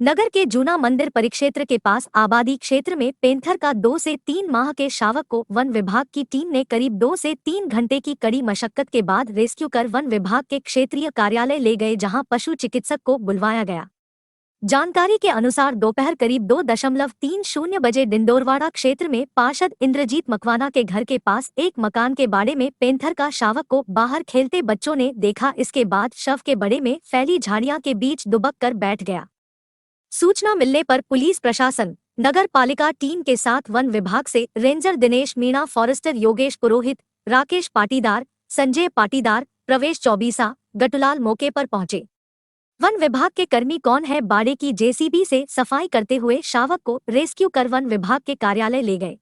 नगर के जूना मंदिर परिक्षेत्र के पास आबादी क्षेत्र में पेंथर का 2 से 3 माह के शावक को वन विभाग की टीम ने करीब 2 से 3 घंटे की कड़ी मशक्कत के बाद रेस्क्यू कर वन विभाग के क्षेत्रीय कार्यालय ले गए, जहां पशु चिकित्सक को बुलवाया गया। जानकारी के अनुसार दोपहर करीब 2:30 बजे डिंडोरवाड़ा क्षेत्र में पार्षद इंद्रजीत मकवाना के घर के पास एक मकान के बाड़े में पेंथर का शावक को बाहर खेलते बच्चों ने देखा। इसके बाद शव के बड़े में फैली झाड़ियां के बीच दुबक कर बैठ गया। सूचना मिलने पर पुलिस प्रशासन, नगर पालिका टीम के साथ वन विभाग से रेंजर दिनेश मीणा, फॉरेस्टर योगेश पुरोहित, राकेश पाटीदार, संजय पाटीदार, प्रवेश चौबीसा, गटुलाल मौके पर पहुंचे। वन विभाग के कर्मी कौन है बाड़े की जेसीबी से सफाई करते हुए शावक को रेस्क्यू कर वन विभाग के कार्यालय ले गए।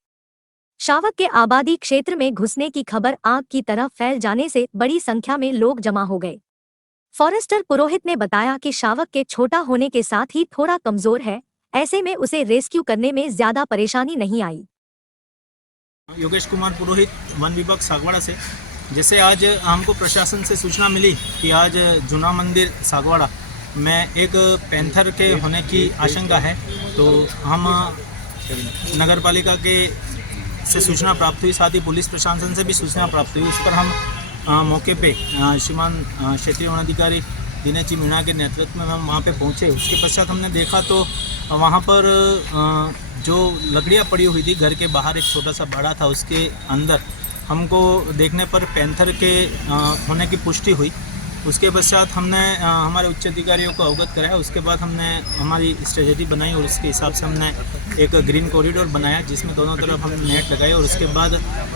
शावक के आबादी क्षेत्र में घुसने की खबर आग की तरह फैल जाने से बड़ी संख्या में लोग जमा हो गए। फॉरेस्टर पुरोहित ने बताया कि शावक के छोटा होने के साथ ही थोड़ा कमजोर है, ऐसे में उसे रेस्क्यू करने में ज्यादा परेशानी नहीं आई। योगेश कुमार पुरोहित, वन विभाग सागवाड़ा से। जैसे आज हमको प्रशासन से सूचना मिली कि आज जूना मंदिर सागवाड़ा में एक पैंथर के होने की आशंका है, तो हम नगर पालिका के से सूचना प्राप्त हुई, साथ ही पुलिस प्रशासन से भी सूचना प्राप्त हुई। उस पर हम मौके पे श्रीमान क्षेत्रीय वनाधिकारी दिनेश जी मीणा के नेतृत्व में हम वहाँ पे पहुँचे। उसके पश्चात हमने देखा तो वहाँ पर जो लकड़ियाँ पड़ी हुई थी, घर के बाहर एक छोटा सा बाड़ा था, उसके अंदर हमको देखने पर पैंथर के होने की पुष्टि हुई। उसके पश्चात हमने हमारे उच्च अधिकारियों को अवगत कराया। उसके बाद हमने हमारी स्ट्रेटजी बनाई और उसके हिसाब से हमने एक ग्रीन कॉरिडोर बनाया, जिसमें दोनों तरफ हम नेट लगाए और उसके बाद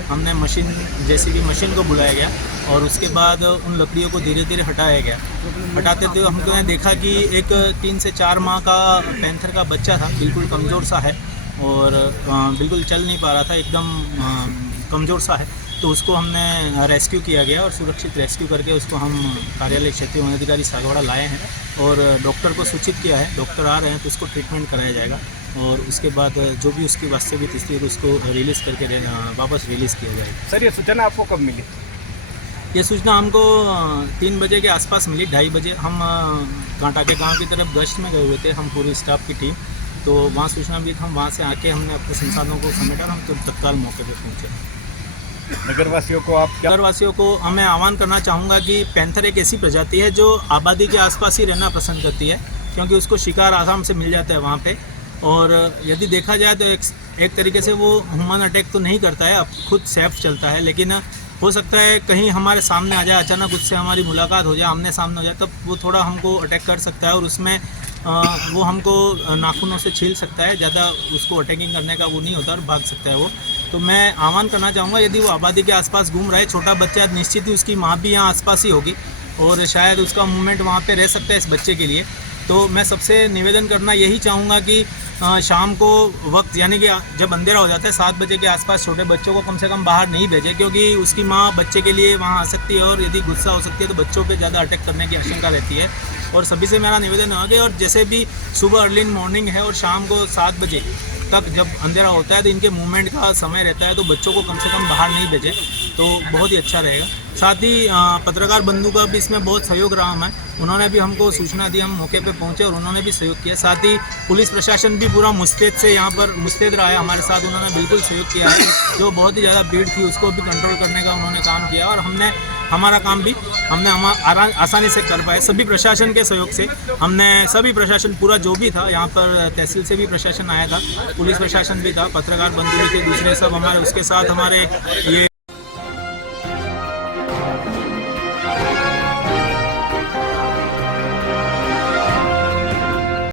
हमने मशीन जेसीबी मशीन को बुलाया गया और उसके बाद उन लकड़ियों को धीरे धीरे हटाया गया। हटाते हुए हमने देखा कि एक 3 से 4 माह का पैंथर का बच्चा था, बिल्कुल कमज़ोर सा है और बिल्कुल चल नहीं पा रहा था, एकदम कमज़ोर सा है। तो उसको हमने रेस्क्यू किया गया और सुरक्षित रेस्क्यू करके उसको हम कार्यालय क्षेत्रीय वनाधिकारी सागवाड़ा लाए हैं और डॉक्टर को सूचित किया है। डॉक्टर आ रहे हैं तो उसको ट्रीटमेंट कराया जाएगा और उसके बाद जो भी उसकी वास्तविक स्थिति है उसको रिलीज़ करके वापस रिलीज़ किया जाएगा। सर, ये सूचना आपको कब मिली? ये सूचना हमको 3 बजे के आसपास मिली, 2:30 बजे। हम कांटा के गाँव की तरफ गश्त में गए हुए थे, हम पूरी स्टाफ की टीम, तो वहाँ सूचना मिली, हम वहाँ से आके हमने अपने संसाधनों को समेटा, हम तो तत्काल मौके पर पहुँचे। नगरवासियों को मैं आह्वान करना चाहूँगा कि पैंथर एक ऐसी प्रजाति है जो आबादी के आसपास ही रहना पसंद करती है, क्योंकि उसको शिकार आराम से मिल जाता है वहाँ पे। और यदि देखा जाए तो एक तरीके से वो ह्यूमन अटैक तो नहीं करता है, अब खुद सेफ चलता है, लेकिन हो सकता है कहीं हमारे सामने आ जाए, अचानक उससे हमारी मुलाकात हो जाए, आमने सामने हो जाए, तब वो थोड़ा हमको अटैक कर सकता है और उसमें वो हमको नाखूनों से छील सकता है। ज़्यादा उसको अटैकिंग करने का वो नहीं होता और भाग सकता है वो। तो मैं आह्वान करना चाहूँगा, यदि वो आबादी के आसपास घूम रहा है, छोटा बच्चा, निश्चित ही उसकी माँ भी यहाँ आसपास ही होगी और शायद उसका मूवमेंट वहाँ पे रह सकता है इस बच्चे के लिए। तो मैं सबसे निवेदन करना यही चाहूँगा कि शाम को वक्त, यानी कि जब अंधेरा हो जाता है 7 बजे के आसपास, छोटे बच्चों को कम से कम बाहर नहीं भेजें, क्योंकि उसकी माँ बच्चे के लिए वहाँ आ सकती है और यदि गुस्सा हो सकती है तो बच्चों पे ज़्यादा अटैक करने की आशंका रहती है। और सभी से मेरा निवेदन होगा, और जैसे भी सुबह अर्ली मॉर्निंग है और शाम को 7 बजे तक जब अंधेरा होता है तो इनके मूवमेंट का समय रहता है, तो बच्चों को कम से कम बाहर नहीं भेजें तो बहुत ही अच्छा रहेगा। साथ ही पत्रकार बंधु का भी इसमें बहुत सहयोग रहा है, उन्होंने भी हमको सूचना दी, हम मौके पे पहुंचे और उन्होंने भी सहयोग किया। साथ ही पुलिस प्रशासन भी पूरा मुस्तैद से यहाँ पर मुस्तैद रहा है हमारे साथ, उन्होंने बिल्कुल सहयोग किया है। जो बहुत ही ज़्यादा भीड़ थी उसको भी कंट्रोल करने का उन्होंने काम किया और हमारा काम भी हमने आसानी से कर पाए। सभी प्रशासन के सहयोग से हमने सभी प्रशासन पूरा जो भी था, यहाँ पर तहसील से भी प्रशासन आया था, पुलिस प्रशासन भी था, पत्रकार बंधु भी थे, दूसरे सब हमारे उसके साथ हमारे ये